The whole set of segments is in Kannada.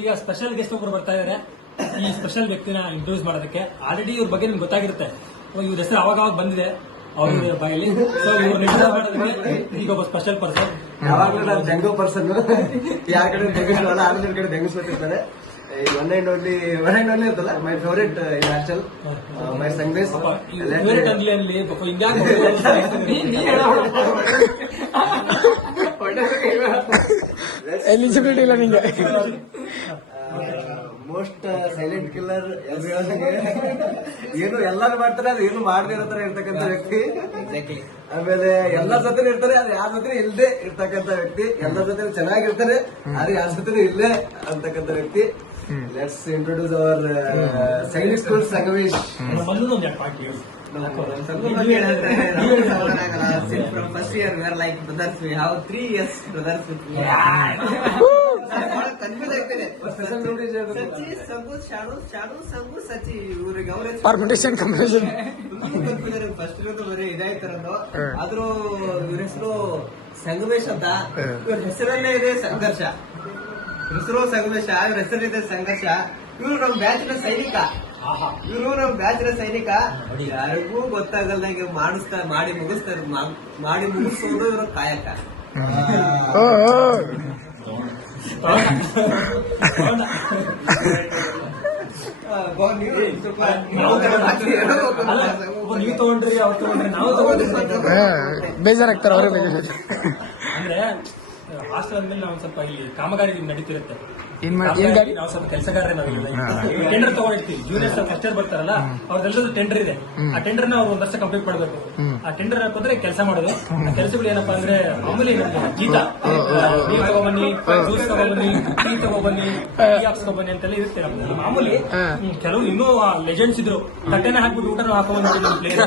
ಈಗ ಸ್ಪೆಷಲ್ ಗೆಸ್ಟ್ ಒಬ್ರು ಬರ್ತಾ ಇದಾರೆ. ಈ ಸ್ಪೆಷಲ್ ವ್ಯಕ್ತಿನ ಇಂಟ್ರೊಡ್ಯೂಸ್ ಮಾಡೋದಕ್ಕೆ ಆಲ್ರೆಡಿ ಇವ್ರ ಬಗ್ಗೆ ನಿಮ್ಗೆ ಗೊತ್ತಾಗಿರುತ್ತೆ. ಇವ್ರ ಹೆಸರು ಅವಾಗ ಬಂದಿದೆ ಅವ್ರ ಬಾಯಲ್ಲಿ. ಸೊ ಇವ್ರು ಇಂಟ್ರೊಡ್ಯೂಸ್ ಮಾಡೋದಕ್ಕೆ ಈಗ ಒಬ್ಬ ಸ್ಪೆಷಲ್ ಪರ್ಸನ್. ಯಾವಾಗಲೂ ನಾನು ಜಂಗೋ ಪರ್ಸನ್, ಯಾರ ಕಡೆ ತೆಗಿಸೋಲ್ಲ, ಆಮೇಲೆ ಕಡೆ ತೆಗಿಸ್ಕೊತಿರ್ತಾರೆ. ಒನ್ ಅಂಡ್ ಓನ್ಲಿ ಇರ್ತಲ್ಲ, my favourite in hostel, my sunglasses. Eligibility ಇಲ್ಲ ನಿಂಗೆ. ಮೋಸ್ಟ್ ಸೈಲೆಂಟ್ ಕಿಲ್ಲರ್, ಏನು ಎಲ್ಲಾರು ಮಾಡ್ತಾರೆ, ಅದು ಏನು ಮಾಡದೇ ಇರೋ ತರ ಇರ್ತಕ್ಕಂಥ ವ್ಯಕ್ತಿ. ಆಮೇಲೆ ಎಲ್ಲರ ಜೊತೆ ಇರ್ತಾರೆ, ಅದು ಯಾರ ಜೊತೆ ಇಲ್ಲದೆ ಇರ್ತಕ್ಕಂಥ ವ್ಯಕ್ತಿ. ಎಲ್ಲರ ಜೊತೆ ಚೆನ್ನಾಗಿರ್ತಾರೆ, ಅದು ಯಾರ ಜೊತೆ ಇಲ್ಲೇ ಅಂತಕ್ಕಂಥ ವ್ಯಕ್ತಿ. Let's introduce our Sainik school Sangamesh. From first year we are like brothers. We have 3 years brothers with me. Confuse ಆಗ್ತದೆ. ಸಚಿ, ಸಂಗು, ಶಾಡು, ಸಂಗು, ಸಚಿ. ಇವ್ರಿಗೆ ಅವರೇ ಪರ್ಮಿಟೇಷನ್ ಕನ್ಫ್ಯೂಷನ್. ಫಸ್ಟ್ ಇರೋದು ಬರೀ ಇದಾಯ್ತಾರದು. ಆದ್ರೂ ಇವ್ರ ಹೆಸರು ಸಂಗಮೇಶ್ ಅಂತ. ಇವ್ರ ಹೆಸರಲ್ಲೇ ಇದೆ ಸಂಘರ್ಷ. ಹೆಸರು ಸಂಗಮೇಶ, ಇವ್ರ ಹೆಸರಿದೆ ಸಂಘರ್ಷ. ಇವ್ರು ನಮ್ ಬ್ಯಾಚಿನ ಸೈನಿಕ. ಯಾರಿಗೂ ಗೊತ್ತಾಗಲ್ದಂಗೆ ಮಾಡಿ ಮುಗಿಸ್ತಾರೆ. ಮಾಡಿ ಮುಗಿಸೋದು ಇವ್ರ ಕಾಯಕ. ನೀವು ತಗೊಂಡ್ರಿ, ಅವ್ರು ತಗೊಂಡ್ರಿ, ನಾವು ಬೇಜಾರಾಗ್ತಾರೆ ಅವ್ರ ಬಗ್ಗೆ. ಅಂದ್ರೆ ಹಾಸ್ಟೆಲ್ ಅಂದ್ಮೇಲೆ ನಾವು ಸ್ವಲ್ಪ ಇಲ್ಲಿ ಕಾಮಗಾರಿ ನಡೀತಿರುತ್ತೆ. ನಾವು ಸ್ವಲ್ಪ ಕೆಲಸಗಾರರೇ. ಟೆಂಡರ್ ತಗೊಂಡಿರ್ತೀವಿ. ಜೂನಿಯರ್ಸ್ ಫಸ್ಟ್ ಇಯರ್ ಬರ್ತಾರಲ್ಲ, ಅವ್ರದ್ದೆಲ್ಲರೂ ಟೆಂಡರ್ ಇದೆ. ಆ ಟೆಂಡರ್ ನ ಒಂದು ವರ್ಷ ಕಂಪ್ಲೀಟ್ ಮಾಡಬೇಕು. ಆ ಟೆಂಡರ್ ಹಾಕಿದ್ರೆ ಕೆಲಸ ಮಾಡೋದು. ಆ ಕೆಲಸಗಳು ಏನಪ್ಪಾ ಅಂದ್ರೆ ಮಾಮೂಲಿ ಗೀತ, ನೀರು ತಗೊಬನ್ನಿ, ಜ್ಯೂಸ್ ತಗೊಬನ್ನಿ, ಟೀ ತಗೊಬನ್ನಿ, ಟೀ ಹಾಕ್ಸ್ಕೊಬನ್ನಿ ಅಂತೆಲ್ಲ ಇರುತ್ತೆ ನಮ್ದು ಮಾಮೂಲಿ. ಕೆಲವು ಇನ್ನೂ ಲೆಜೆಂಡ್ಸ್ ಇದ್ರು, ತಟ್ಟೆನ ಹಾಕ್ಬಿಟ್ಟು ಊಟ ಹಾಕೊಂಡ್ಬಂದಿದ್ದೀವಿ ಪ್ಲೇಯರ್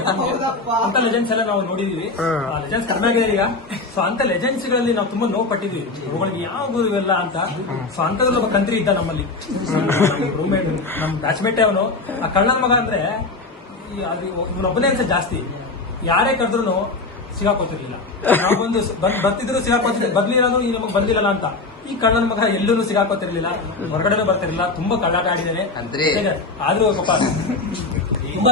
ಅಂತ ಲೆಜೆಂಡ್ಸ್ ಎಲ್ಲ ನಾವು ನೋಡಿದೀವಿ. ಲೆಜೆಂಡ್ಸ್ ಕಡಿಮೆ ಆಗಿದೆ ಈಗ. ಸೊ ಅಂತ ಲೆಜೆಂಡ್ಸ್ ಗಳಲ್ಲಿ ನಾವು ತುಂಬಾ ನೋವು ಪಟ್ಟಿದ್ವಿ. ಅವುಗಳಿಗೆ ಯಾವ ಇವೆಲ್ಲ ಅಂತ. ಸೊ ಅಂತದ್ರಲ್ಲಿ ಒಬ್ಬ ಕಂತ್ರಿ ಇದ್ದ ನಮ್ಮಲ್ಲಿ, ರೂಮ್ಮೇಟ್, ನಮ್ ಬ್ಯಾಚ್ಮೇಟೇ ಅವನು. ಆ ಕಳ್ಳನ ಮಗ ಅಂದ್ರೆ ಇವನೊಬ್ಬನೇ ಅನ್ಸ ಜಾಸ್ತಿ. ಯಾರೇ ಕರೆದ್ರು ಸಿಗಾಕೋತಿರ್ಲಿಲ್ಲ. ನಾವು ಬರ್ತಿದ್ರು ಸಿಗಾಕೋತಿದ್ವಿ, ಬರ್ಲಿಲ್ಲ ಈ ನಮಗ್ ಬಂದಿಲ್ಲ ಅಂತ. ಈ ಕಳ್ಳನ ಮಗ ಎಲ್ಲೂ ಸಿಗಾಕೋತಿರ್ಲಿಲ್ಲ, ಹೊರಗಡೆನೂ ಬರ್ತಿರ್ಲಿಲ್ಲ. ತುಂಬಾ ಕಳ್ಳಾಟ ಆಡಿದ್ದೇನೆ. ಆದ್ರೂ ಪಾಪ ತುಂಬಾ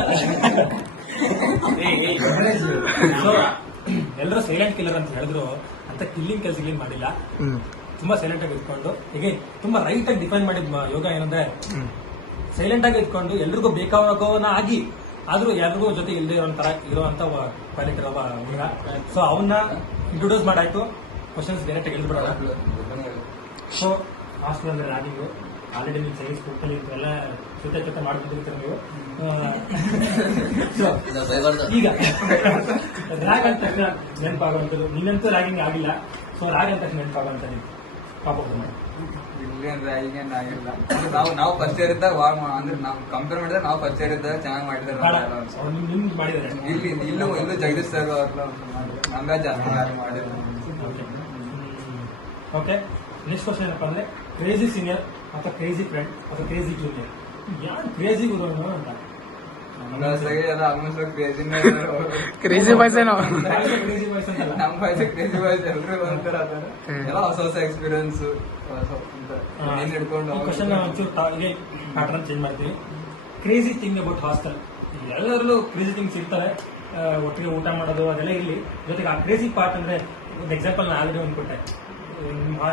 ಎಲ್ಲರೂ ಸೈಲೆಂಟ್ ಕಿಲ್ಲರ್ ಅಂತ ಹೇಳಿದ್ರು. ಅಂತ ಕಿಲ್ಲಿಂಗ್ ಕೆಲಸಗಳೇನು ಮಾಡಿಲ್ಲ. ತುಂಬಾ ಸೈಲೆಂಟ್ ಆಗಿ ಇದ್ಕೊಂಡು, ಹೀಗೆ ತುಂಬಾ ರೈಟ್ ಆಗಿ ಡಿಫೈನ್ ಮಾಡಿದ್ ಯೋಗ ಏನಂದ್ರೆ, ಸೈಲೆಂಟ್ ಆಗಿ ಇದ್ಕೊಂಡು ಎಲ್ರಿಗೂ ಬೇಕಾಗೋನ ಆಗಿ, ಆದ್ರೂ ಎಲ್ರಿಗೂ ಜೊತೆ ಇಲ್ಲದೆ ಇರುವಂತ ಕ್ವಾಲಿಟಿ ಇರುವ ಹುಡುಗ. ಸೊ ಅವನ್ನ ಇಂಟ್ರೊಡ್ಯೂಸ್ ಮಾಡಾಯ್ತು. ಕ್ವಶನ್ಸ್ ಡೈರೆಕ್ಟ್ ಆಗಿ ಹೇಳ್ಬಿಡೋಣ. ಸೊ ಹಾಸ್ಟೆಲ್ ಅಂದ್ರೆ ರಾಗಿಂಗು ಆಲ್ರೆಡಿ ನೀವು ಸೈನ್ಸ್ ಬುಕ್ಕಲ್ಲಿ ಎಲ್ಲ ಜೊತೆ ಮಾಡ್ತಿರ್ತೀರ ನೀವು. ಈಗ ರಾಗ್ ಅಂದ ತಕ್ಷಣ ನೆನಪಾಗುವಂಥದ್ದು, ನೀನಂತೂ ರಾಗಿಂಗ್ ಆಗಿಲ್ಲ. ಸೊ ರಾಗ್ ಅಂದ ತಕ್ಷಣ ನೆನಪಾಗುವಂತ ನೀವು ಪಾಪ ಇಲ್ಲೇನ್ ರ್ಯಾಗಿಂಗ್ ಆಗಿಲ್ಲ. ನಾವು ಫಸ್ಟ್ ಇಯರ್ ಇದ್ದಾಗ ಅಂದ್ರೆ ನಾವು ಕಂಪೇರ್ ಮಾಡಿದ್ರೆ ನಾವು ಫಸ್ಟ್ ಇಯರ್ ಇದ್ದಾಗ ಚೆನ್ನಾಗಿ ಮಾಡಿದ್ದಾರೆ. ಇಲ್ಲೂ ಜಗದೀಶ್ ಸರ್ ಹಂಗ ಜಾಸ್ತಿ ಮಾಡಿದ್ರು. ಓಕೆ, ನೆಕ್ಸ್ಟ್ ಕ್ವಶನ್ ಏನಪ್ಪಾ ಅಂದ್ರೆ, ಕ್ರೇಜಿ ಸೀನಿಯರ್ ಅಥವಾ ಕ್ರೇಜಿ ಫ್ರೆಂಡ್ ಅಥವಾ ಕ್ರೇಜಿ ಜೂನಿಯರ್, ಯಾರು ಕ್ರೇಜಿ ಗುರು ಅಂತ? ಕ್ರೇಜಿ ಬಾಯ್ಸ್ ಏನೋ, ನಮ್ಮ ಬಾಯ್ಸ್ ಕ್ರೇಜಿ ಬಾಯ್ಸ್ ಎಲ್ರಿಗೂ ಒಂಥರ ಎಲ್ಲ ಹೊಸ ಹೊಸ ಎಕ್ಸ್ಪೀರಿಯನ್ಸ್ ಏನ್ ಹಿಡ್ಕೊಂಡು. ಕ್ವಶನ್ ಒಂಚೂರು ಪ್ಯಾಟರ್ನ್ ಚೇಂಜ್ ಮಾಡ್ತೀವಿ. Crazy thing about hostel. ಎಲ್ಲರಲ್ಲೂ ಕ್ರೇಜಿ ಥಿಂಗ್ಸ್ ಇರ್ತಾರೆ, ಒಟ್ಟಿಗೆ ಊಟ ಮಾಡೋದು ಅದೆಲ್ಲ ಇರಲಿ. ಜೊತೆಗೆ ಆ ಕ್ರೇಜಿ ಪಾರ್ಟ್ ಅಂದ್ರೆ, ಒಂದು ಎಕ್ಸಾಂಪಲ್ ನಾನು ಆಲ್ರೆಡಿ ಒಂದು ಕೊಟ್ಟೆ.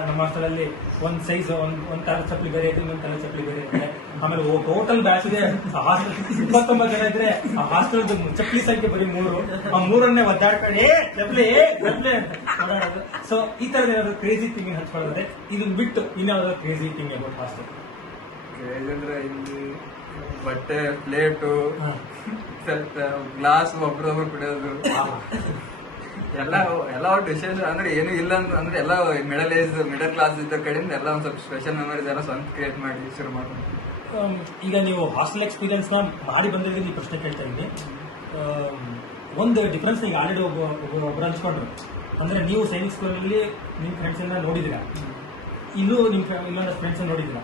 ನಮ್ಮ ಹಾಸ್ಟೆಲಲ್ಲಿ ಒಂದ್ ಸೈಜ್ ಒಂದ್ ತರ ಚಪ್ಪಲಿ ಬೇರೆ ಇದೆ, ಇನ್ನೊಂದ್ ತರ ಚಪ್ಪಲಿ ಬೇರೆ ಇದೆ. ಆಮೇಲೆ ಟೋಟಲ್ ಬ್ಯಾಚ್ ಇದೆ 29 ಜನ ಇದ್ರೆ, ಆ ಹಾಸ್ಟೆಲ್ ಚಪ್ಪಲಿ ಸಂಖ್ಯೆ ಬರೀ 3. ಆ 3 ಒದ್ದಾಡ್ಕೊಂಡು ಚಪ್ಪಲಿ ಓಡಾಡೋದು. ಸೊ ಈ ತರದ ಏನಾದ್ರು ಕ್ರೇಜಿ ಥಿಂಗ್ ಹಂಚ್ಕೊಳ್ಳೋದ್ರೆ, ಇದನ್ನ ಬಿಟ್ಟು ಇನ್ಯಾವ್ದಾದ್ರು crazy thing about hostel? Craze ಅಂದ್ರೆ ಇಲ್ಲಿ ಬಟ್ಟೆ, ಪ್ಲೇಟು, ಸ್ವಲ್ಪ ಗ್ಲಾಸ್ ಒಬ್ರೊಬ್ರು ಕುಡಿಯೋದು, ಎಲ್ಲ ಒಟ್ಟು ವಿಶೇಷ ಅಂದ್ರೆ ಏನು ಇಲ್ಲ ಅಂದ್ರೆ ಎಲ್ಲ ಮಿಡಲ್ ಕ್ಲಾಸ್ ಇದ್ದ ಕಡೆಯಿಂದ ಎಲ್ಲ ಒಂದ್ ಸ್ವಲ್ಪ ಸ್ಪೆಷಲ್ ಮೆಮರೀಸ್ ಎಲ್ಲ ಸ್ವಂತ ಕ್ರಿಯೇಟ್ ಮಾಡಿ ಶುರು ಮಾಡೋದು. ಈಗ ನೀವು ಹಾಸ್ಟೆಲ್ ಎಕ್ಸ್ಪೀರಿಯನ್ಸ್ ನ ಮಾಡಿ ಬಂದಿದ್ರೆ ಈ ಪ್ರಶ್ನೆ ಕೇಳ್ತಾ ಇದ್ದೀನಿ. ಒಂದು ಡಿಫ್ರೆನ್ಸ್ ಈಗ ಆಲ್ರೆಡಿ ಒಬ್ರು ಹಂಚ್ಕೊಂಡ್ರು. ಅಂದ್ರೆ ನೀವು ಸೈನಿಕ್ ಸ್ಕೂಲಲ್ಲಿ ನಿಮ್ ಫ್ರೆಂಡ್ಸ್ ಎಲ್ಲ ನೋಡಿದಿರ, ಇನ್ನೂ ಇನ್ನೊಂದು ಫ್ರೆಂಡ್ಸ್ ನೋಡಿದಿರ.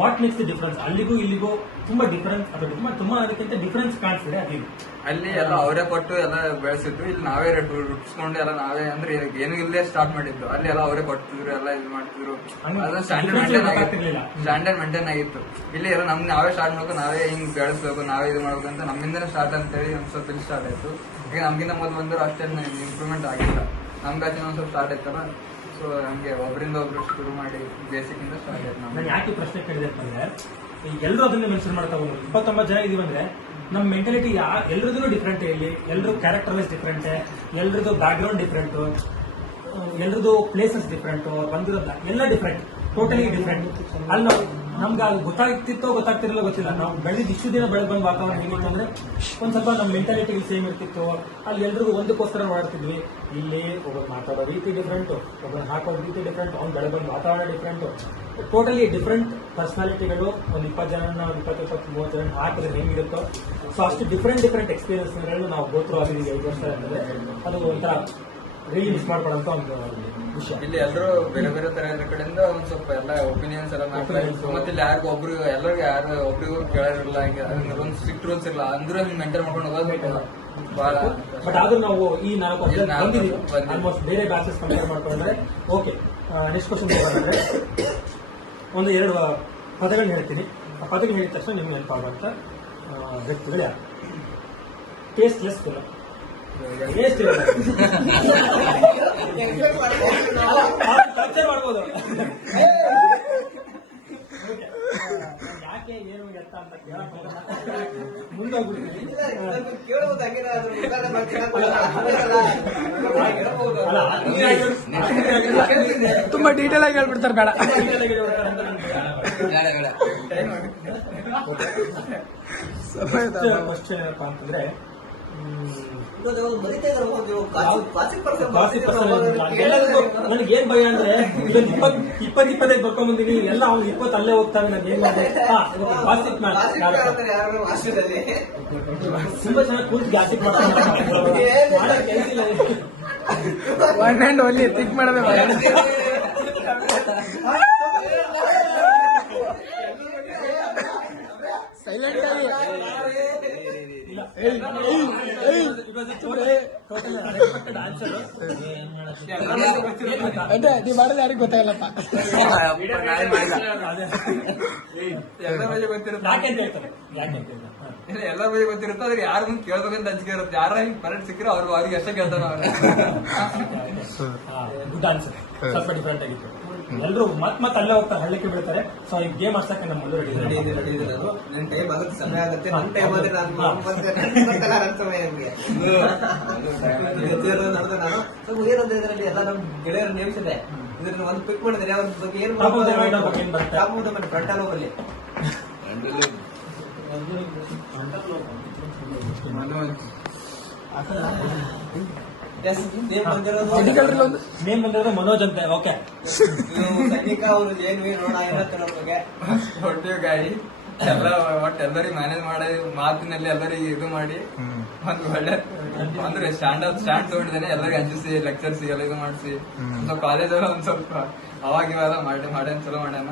What makes the difference? ಅಲ್ಲಿಗೂ ಇಲ್ಲಿಗೂ ತುಂಬಾ ಡಿಫರೆನ್ಸ್ ಅಥವಾ ತುಂಬಾ ಅದಕ್ಕಿಂತ ಡಿಫರೆನ್ಸ್ ಕಾಣಿಸ್ತಿದೆ ಅದಿದು. ಅಲ್ಲಿ ಎಲ್ಲ ಅವರೇ ಕೊಟ್ಟು ಎಲ್ಲ ಬೆಳೆಸಿದ್ರು, ಇಲ್ಲಿ ನಾವೇ ರುಟ್ಸ್ಕೊಂಡು ಎಲ್ಲ ನಾವೇ ಅಂದ್ರೆ ಏನು ಇಲ್ಲದೆ ಸ್ಟಾರ್ಟ್ ಮಾಡಿದ್ದು. ಅಲ್ಲಿ ಎಲ್ಲ ಅವರೇ ಕೊಡ್ತಿದ್ರು, ಎಲ್ಲ ಇದು ಮಾಡ್ತಿದ್ರು, ಸ್ಟ್ಯಾಂಡರ್ಡ್ ಮೇಂಟೈನ್ ಆಗಿತ್ತು. ಇಲ್ಲಿ ಎಲ್ಲ ನಮ್ಗೆ ನಾವೇ ಸ್ಟಾರ್ಟ್ ಮಾಡ್ಬೇಕು, ನಾವೇ ಹಿಂಗ್ ಬೆಳೆಸ್ಬೇಕು, ನಾವೇ ಇದು ಮಾಡ್ಬೇಕು ಅಂತ ನಮ್ಮಿಂದನೇ ಸ್ಟಾರ್ಟ್ ಅಂತ ಹೇಳಿ ಒಂದ್ ಸ್ವಲ್ಪ ಇಲ್ಲಿ ಸ್ಟಾರ್ಟ್ ಆಯ್ತು. ಈಗ ನಮ್ಗಿಂತ ಮೊದಲು ಬಂದ್ರು ಅಷ್ಟೇನು ಇಂಪ್ರೂವ್ಮೆಂಟ್ ಆಗಿಲ್ಲ, ನಮ್ಗಾಚೆ ಒಂದ್ ಸ್ವಲ್ಪ ಸ್ಟಾರ್ಟ್ ಆಯ್ತಲ್ಲ. ಸೊ ಹಂಗೆ ಒಬ್ಬರಿಂದ ಒಬ್ರು ಶುರು ಮಾಡಿ ಬೇಸಿಕ್ ಇಂದ ಸ್ಟಾರ್ಟ್ ಆಯ್ತು. ನಾನು ಯಾಕೆ ಪ್ರಶ್ನೆ ಕೇಳಿದೆ ಅಂತಂದ್ರೆ, ಎಲ್ಲರೂ ಅದನ್ನ ಮೆನ್ಷನ್ ಮಾಡ್ತಾ ಬಂದ್ರು. 29 ಜನ ಇದೀವಂದ್ರೆ ನಮ್ಮ ಮೆಂಟಾಲಿಟಿ ಎಲ್ರದ್ದು ಡಿಫ್ರೆಂಟ್, ಇಲ್ಲಿ ಎಲ್ರು ಕ್ಯಾರೆಕ್ಟರ್ ವೈಸ್ ಡಿಫ್ರೆಂಟ್, ಎಲ್ರದ್ದು ಬ್ಯಾಕ್ ಗ್ರೌಂಡ್ ಡಿಫ್ರೆಂಟ್, ಎಲ್ರದ್ದು ಪ್ಲೇಸಸ್ ಡಿಫ್ರೆಂಟ್, ಬಂದಿರೋದ ಎಲ್ಲ ಡಿಫ್ರೆಂಟ್, ಟೋಟಲಿ ಡಿಫ್ರೆಂಟ್. ಅಲ್ಲಿ ನಾವು ನಮ್ಗೆ ಅದು ಗೊತ್ತಾಗ್ತಿತ್ತೋ ಗೊತ್ತಾಗ್ತಿರಲ್ಲ ಗೊತ್ತಿಲ್ಲ. ನಾವು ಬೆಳೆದಿದ್ದು ಇಷ್ಟು ದಿನ ಬೆಳೆದು ಬಂದ ವಾತಾವರಣ ಹೇಗಿತ್ತು ಅಂದ್ರೆ ಒಂದ್ ಸ್ವಲ್ಪ ನಮ್ಮ ಮೆಂಟಾಲಿಟಿ ಸೇಮ್ ಇರ್ತಿತ್ತು. ಅಲ್ಲಿ ಎಲ್ರಿಗೂ ಒಂದಕ್ಕೋಸ್ಕರ ಮಾಡ್ತಿದ್ವಿ. ಇಲ್ಲಿ ಒಬ್ಬರು ಮಾತಾಡೋ ರೀತಿ ಡಿಫ್ರೆಂಟ್, ಒಬ್ಬರು ಹಾಕೋ ರೀತಿ ಡಿಫ್ರೆಂಟ್, ಅವ್ನು ಬೆಳೆ ಬಂದ ವಾತಾವರಣ ಡಿಫ್ರೆಂಟ್, ಟೋಟಲಿ ಡಿಫ್ರೆಂಟ್ ಪರ್ಸನಾಲಿಟಿಗಳು. ಒಂದು 20 ಜನ, 20-30 ಜನ ಹಾಕಿದ್ರೆ ಹೆಂಗಿರುತ್ತೋ, ಸೊ ಅಷ್ಟು ಡಿಫ್ರೆಂಟ್ ಎಕ್ಸ್ಪೀರಿಯನ್ಸ್ಗಳು ನಾವು ಗೋತ್ರು ಆಗಿದ್ದೀವಿ 5 ವರ್ಷ ಅಂತಂದ್ರೆ ಅದು ಒಂಥರ ರಿಯಲಿ ಮಿಸ್ ಮಾಡ್ಕೊಳ್ಳೋಂಥ ಒಂದು ವಿಷಯ. ಇಲ್ಲಿ ಎಲ್ಲರೂ ಬೇರೆ ಬೇರೆ ತರ ಕಡೆಯಿಂದ ಒಂದ್ ಸ್ವಲ್ಪ ಎಲ್ಲ ಒಪಿನಿಯನ್ಸ್ ಎಲ್ಲ ಮಾಡ್ತಾರೆ. ಮತ್ತೆ ಇಲ್ಲಿ ಯಾರಿಗೂ ಒಬ್ರು ಎಲ್ಲರಿಗೂ ಯಾರು ಒಬ್ರಿಗೂ ಕೇಳೋರಿಲ್ಲ, ಹಿಂಗೆ ಒಂದು ಸ್ಟ್ರಿಕ್ಟ್ ರೂಲ್ಸ್ ಇರಲ್ಲ, ಅಂದ್ರೂ ಹಿಂಗ್ ಮೇಂಟೈನ್ ಮಾಡ್ಕೊಂಡು ಹೋಗೋದು ಬಹಳ. ಬಟ್ ಆದ್ರೂ ನಾವು ಈ 4 ವರ್ಷ ಬಂದಿದ್ದೀವಿ, ಆಲ್ಮೋಸ್ಟ್ ಬೇರೆ ಬ್ಯಾಚಸ್ ಕಂಪೇರ್ ಮಾಡ್ಕೊಂಡ್ರೆ ಓಕೆ. ನೆಕ್ಸ್ಟ್ ಕ್ವಶನ್ ಹೋಗೋದಂದ್ರೆ, ಒಂದು 2 ಪದಗಳನ್ನ ಹೇಳ್ತೀನಿ. ಆ ಪದಗಳು ಹೇಳಿದ ತಕ್ಷಣ ನಿಮ್ಗೆ ನೆನಪಾಗುವಂತ ವ್ಯಕ್ತಿಗಳು ಯಾರು? Tasteless film. ಟೇಸ್ಟ್ ಚರ್ಚೆ ಮಾಡ್ಬೋದು. ಯಾಕೆ ಏನು ಎತ್ತ ಅಂತ ಮುಂದೋಗ್ಬಿಡ್ತೀನಿ. ತುಂಬಾ ಡೀಟೇಲ್ ಆಗಿ ಹೇಳ್ಬಿಡ್ತಾರೆ, ಬೇಡ. ಕ್ವಶನ್ ಏನಪ್ಪಾ ಅಂತಂದ್ರೆ, ನನಗೆ ಏನ್ ಭಯ ಅಂದ್ರೆ, ಇದೊಂದು 20-25 ಬರ್ಕೊಂಡ್ ಬಂದಿನಿ, ಎಲ್ಲ ಅವ್ನು 20 ಅಲ್ಲೇ ಹೋಗ್ತಾವೆ. ನಾನು ಏನ್ ಮಾಡಿದೆ, ತುಂಬಾ ಚೆನ್ನಾಗಿ ಕೂತ್ ಗ್ಯಾಸಿಕ್ ಮಾಡ್ಕೊಂಡು ಒನ್ ಅಂಡ್ ಓನ್ಲಿ ಥಿಂಕ್ ಮಾಡೋದೇ ಸೈಲೆಂಟ್ ಆಗಿ. అంటే నీ ಮಾಡೋದು ಯಾರಿಗೂ ಗೊತ್ತಾಗಲ್ಲಪ್ಪ. ಎಲ್ಲರ ಬಗ್ಗೆ ಗೊತ್ತಿರುತ್ತೆ, ಎಲ್ಲರ ಬಗ್ಗೆ ಗೊತ್ತಿರುತ್ತೆ. ಆದ್ರೆ ಯಾರು ಮುಂದೆ ಕೇಳ್ಬೇಕಂತ ಅಂಜಿಕೆ ಇರುತ್ತೆ. ಯಾರ ಹಿಂಗ್ ಕರೆಕ್ಟ್ ಸಿಕ್ಕರೆ ಅವ್ರಿಗೆ ಅಷ್ಟೇ ಕೇಳ್ತಾರ. Good answer. ಸ್ವಲ್ಪ ಡಿಫ್ರೆಂಟ್ ಆಗಿತ್ತು. ಎಲ್ಲರೂ ಮತ್ ಅಲ್ಲೇ ಹೋಗ್ತಾರೆ, ಹಳ್ಳಕ್ಕೆ ಬೀಳ್ತಾರೆ. ಸೊ ಈ ಗೇಮ್ ಆಡ್ಸಕ್ಕೆ ನಮ್ಮ ರೆಡಿ ನನ್ನ ಟೈಮ್ ಆಗುತ್ತೆ, ಸಮಯ ಆಗುತ್ತೆ. ನನ್ನ ಟೈಮ್ ಆದ್ರೆ ನಾನು ಸಮಯ ನಾನು ಸ್ವಲ್ಪ ಏನಂತ ಇದರಲ್ಲಿ ಎಲ್ಲ ನಮ್ಮ ಗೆಳೆಯರು ನೇಮಿಸಿದೆ. ಇದನ್ನ ಒಂದು ಪಿಕ್ ಮಾಡಿದ್ರೆ ಅವ್ರ ಬಗ್ಗೆ ಏನು ಫ್ರಂಟ್ ಅಲ್ಲೋ ಬರಲಿ. ನೇಮ್ ಬಂದಿರೋದು ಮನೋಜ್ ಅಂತ. ಓಕೆ, ಸೈನಿಕ ಅವರು ಏನು ನೋಡ ಏನಂತ ನಮ್ಮ ಬಗ್ಗೆ ಹೊಟ್ಟಿಗೆ ಗಾಡಿ ಎಲ್ಲ ಒಟ್ಟು ಎಲ್ಲರಿಗೆ ಮ್ಯಾನೇಜ್ ಮಾಡಿ ಮಾತಿನಲ್ಲಿ ಎಲ್ಲರಿಗೆ ಇದು ಮಾಡಿ ಒಂದು ಒಳ್ಳೆ ಅಂದ್ರೆ ಸ್ಟ್ಯಾಂಡ್ ತಗೊಂಡಿದ್ದಾನೆ. ಎಲ್ಲರಿಗೆ ಅಂಜಿಸಿ ಲೆಕ್ಚರ್ಸ್ ಎಲ್ಲ ಇದು ಮಾಡಿಸಿ ಸ್ವಲ್ಪ ಕಾಲೇಜಲ್ಲಿ ಒಂದ್ ಸ್ವಲ್ಪ ಅವಾಗ ಇವೆಲ್ಲ ಮಾಡಿ ಚಲೋ ಮಾಡ್ಯಾನ.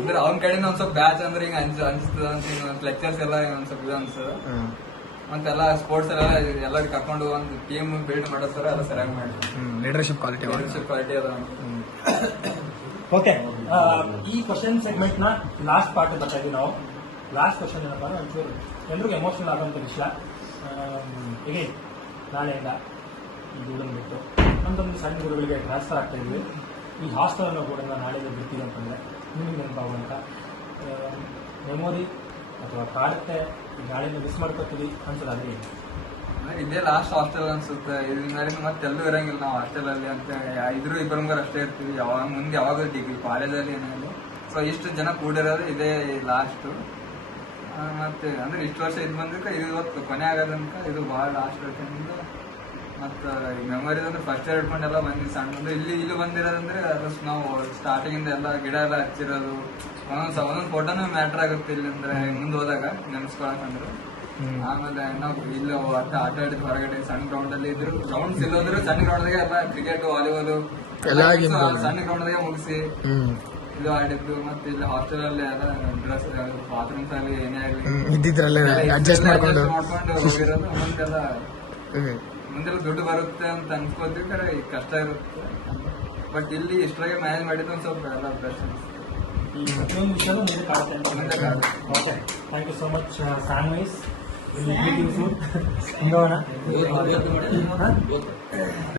ಅಂದ್ರೆ ಅವ್ನ ಕಡೆಯಿಂದ ಒಂದ್ ಸ್ವಲ್ಪ ಬ್ಯಾಚ್ ಅಂದ್ರೆ ಹಿಂಗ ಅನ್ಸ್ತದ ಅಂತ ಲೆಕ್ಚರ್ಸ್ ಎಲ್ಲ ಒಂದ್ ಸ್ವಲ್ಪ ಇದು ಅನ್ಸ್ತದ. ಮತ್ತೆಲ್ಲ ಸ್ಪೋರ್ಟ್ಸ್ ಎಲ್ಲ ಎಲ್ಲರಿಗೆ ಕರ್ಕೊಂಡು ಒಂದು ಟೀಮ್ ಬಿಲ್ಡ್ ಮಾಡೋ ತರ ಎಲ್ಲ ಸರಿಯಾಗಿ ಮಾಡಿ ಲೀಡರ್ಶಿಪ್ ಕ್ವಾಲಿಟಿ ಅದ. ಓಕೆ, ಈ ಕ್ವಶನ್ ಸೆಗ್ಮೆಂಟ್ ನ ಲಾಸ್ಟ್ ಪಾರ್ಟ್ ಬರ್ತಾ ಇದೀವಿ ನಾವು. ಲಾಸ್ಟ್ ಕ್ವಶನ್ ಏನಪ್ಪ ಅಂದ್ರೆ, ಒಂಚೂರು ಎಲ್ರಿಗೂ ಎಮೋಷನಲ್ ಆಗೋಂಥ ವಿಷಯ. ಹೇಗೆ ನಾಳೆಯಿಂದ ಈ ಗೂಡನ್ ಬಿಟ್ಟು ನಮ್ದೊಂದು ಸಣ್ಣ ಗುರುಗಳಿಗೆ ಟ್ರಾನ್ಸ್ಫರ್ ಆಗ್ತಾ ಇದ್ವಿ. ಈ ಹಾಸ್ಟೆಲ್ ಕೂಡ ನಾಳೆಯಿಂದ ಬಿಡ್ತೀವಿ ಅಂತಂದ್ರೆ ನಿಮಗೆ ನೆನಪಾಗುವಂಥ ಮೆಮೊರಿ ಅಥವಾ ಕಾಡುತ್ತೆ, ನಾಳೆಯಿಂದ ಮಿಸ್ ಮಾಡ್ಕೊತೀವಿ ಅನ್ಸೋದಾದ್ರೆ ಇದೇ ಲಾಸ್ಟ್ ಹಾಸ್ಟೆಲ್ ಅನ್ಸುತ್ತೆ. ಇದರಿಂದ ಮತ್ತೆಲ್ಲೂ ಇರಂಗಿಲ್ಲ ನಾವು ಹಾಸ್ಟೆಲ್ ಅಲ್ಲಿ ಅಂತ. ಇದ್ರು ಇಬ್ಬರಂಗರ್ ಅಷ್ಟೇ ಇರ್ತೀವಿ. ಯಾವಾಗ ಮುಂದೆ ಯಾವಾಗ ಡಿಗ್ರಿ ಕಾಲೇಜಲ್ಲಿ ಏನಾದ್ರು. ಸೊ ಇಷ್ಟು ಜನ ಕೂಡಿರೋದು ಇದೇ ಲಾಸ್ಟ್. ಮತ್ತೆ ಅಂದ್ರೆ ಇಷ್ಟು ವರ್ಷ ಇದು ಬಂದಕ್ಕೆ ಇದು ಇವತ್ತು ಕೊನೆ ಆಗೋದಂಕ ಇದು ಭಾಳ ಲಾಸ್ಟ್ ಇರ್ತಂದ್ರೆ. ಮತ್ತೆ ಮೆಮೊರೀಸ್ ಅಂದ್ರೆ ಫಸ್ಟ್ ಇಯರ್ ಇಟ್ಕೊಂಡೆಲ್ಲ ಬಂದಿದ್ದು ಸಣ್ಣ. ಇಲ್ಲಿ ಬಂದಿರೋದಂದ್ರೆ ಅದಷ್ಟು ನಾವು ಸ್ಟಾರ್ಟಿಂಗ್ ಇಂದ ಎಲ್ಲ ಗಿಡ ಎಲ್ಲ ಹಚ್ಚಿರೋದು. ಒಂದೊಂದು ಫೋಟೋನು ಮ್ಯಾಟರ್ ಆಗುತ್ತೆ ಇಲ್ಲಿ ಅಂದ್ರೆ ಮುಂದೆ ಹೋದಾಗ ನೆನ್ಸ್ಕೊಳಕಂದ್ರೆ. ಆಮೇಲೆ ನಾವು ಇಲ್ಲಿ ಆಟ ಆಡಿದ್ ಹೊರಗಡೆ ಸಣ್ಣ ಗ್ರೌಂಡ್ ಅಲ್ಲಿ ಇದ್ರು. ಗ್ರೌಂಡ್ಸ್ ಇಲ್ಲೋದ್ರು ಸಣ್ಣ ಗ್ರೌಂಡ್ ದಾಗೆ ಎಲ್ಲ ಕ್ರಿಕೆಟ್, ವಾಲಿಬಾಲ್ ಸಣ್ಣ ಗ್ರೌಂಡ್ ದಾಗೆ ಮುಗಿಸಿ ಇದು ಆಡಿದ್ದು ಮತ್ತೆ ಇಲ್ಲಿ ಹಾಸ್ಟೆಲ್ ಅಲ್ಲಿ ಎಲ್ಲ ಡ್ರೆಸ್ ಬಾತ್ರೂಮ್ಸ್ ಅಲ್ಲಿ ಏನೇ ಆಗಲಿ ಇದ್ದಿದ್ರಲ್ಲೇ ಅಡ್ಜಸ್ಟ್ ಮಾಡ್ಕೊಂಡು ಹೋಗಿರೋದು ಮುಂದೆಲ್ಲ ದುಡ್ಡು ಬರುತ್ತೆ ಅಂತ ಅನ್ಕೋತೀವಿ ಕರೆ ಈಗ ಕಷ್ಟ ಇರುತ್ತೆ ಬಟ್ ಇಲ್ಲಿ ಇಷ್ಟರಾಗೆ ಮ್ಯಾನೇಜ್ ಮಾಡಿದ್ದು ಒಂದು ಸ್ವಲ್ಪ ಎಲ್ಲ ಬೆಸ್ಟ್ ಈ ಪ್ರತಿಯೊಂದು ವಿಷಯನೂ ಮುಂದೆ ಕಾಡುತ್ತೆ ಅಂತ ಮುಂದೆ ಕಾಡುತ್ತೆ. Okay thank you so much song wise ಹಿಂಗವನ